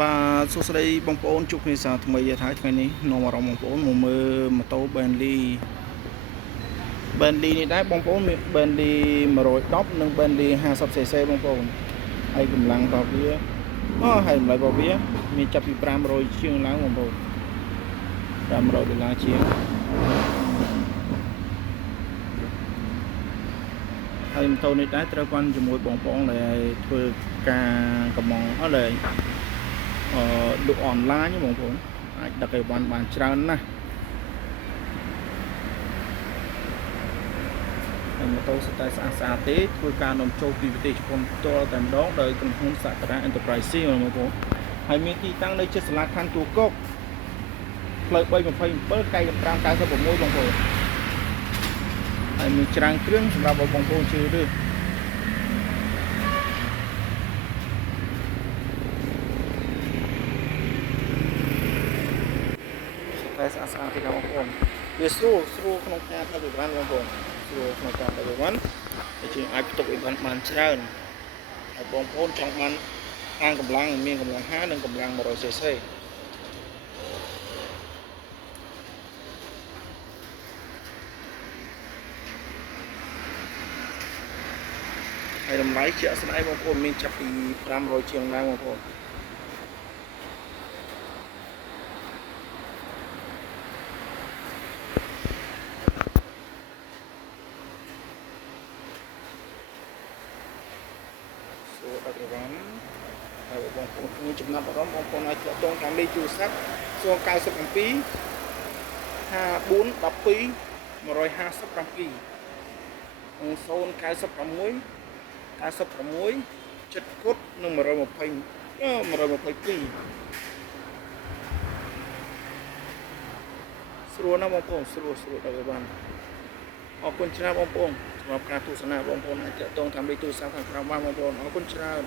បាទសួស្តីបងប្អូនជួបគ្នាសាថ្មីទៀតហើយថ្ងៃនេះនាំអារម្មណ៍បងប្អូនមកមើលម៉ូតូ Bentley នេះដែរបងប្អូនមាន Bentley 110និង Bentley 50cc បងប្អូនហើយកម្លាំងរបស់វាហើយតម្លៃរបស់វាមានចាប់ពី500ជាងឡើងបងប្អូន$500ជាងហើយម៉ូតូនេះដែរត្រូវបានជាមួយបងប្អូនដែលធ្វើការកម្មង់លក់អនឡាញបងប្អូនអាចដឹកអីវ៉ាន់បានច្រើនណាស់ហើយម៉ូតូស្ទើរស្អាតទេធ្វើការនាំចូលពីប្រទេសជប៉ុនផ្ទាល់តែម្ដងដោយក្រុមហ៊ុនសក្តា Enterprise បងប្អូនហើយមានទីតាំងនៅជិតសាលាខណ្ឌទួលគោកផ្លូវ327កែក596បងប្អូនហើយមានច្រាំងគ្រឿងសម្រាប់បងប្អូនជឿឬតែស្អាតទេបងប្អូនវាស្រួលក្នុងការដឹកអីវ៉ាន់បងប្អូនស្រួលក្នុងការដឹកអីវ៉ាន់តែជាងអាចផ្ទុកអីវ៉ាន់បានច្រើនហើយបងប្អូនចង់បានខាងកម្លាំងមានកម្លាំង50និងកម្លាំង 100cc ហើយតម្លៃជាក់ស្ដែងបងប្អូនមានចាប់ពី500ជាងឡើងបងប្អូនសួរដឹកអីវ៉ាន់ហើយបងប្អូនមានចំណាប់អារម្មណ៍បងប្អូនអាចទាក់ទងតាមលេខទូរស័ព្ទ097 54 12 157 096 ចិត្តគុតនិង122ស្រួលណាស់បងប្អូនស្រួលដល់ឲ្យបានអរគុណច្រើនបងប្អូនសម្រាប់ការទស្សនាបងប្អូនអាចទាក់ទងតាមលេខទូរស័ព្ទខាងក្រោមបានបងប្អូនអរគុណច្រើន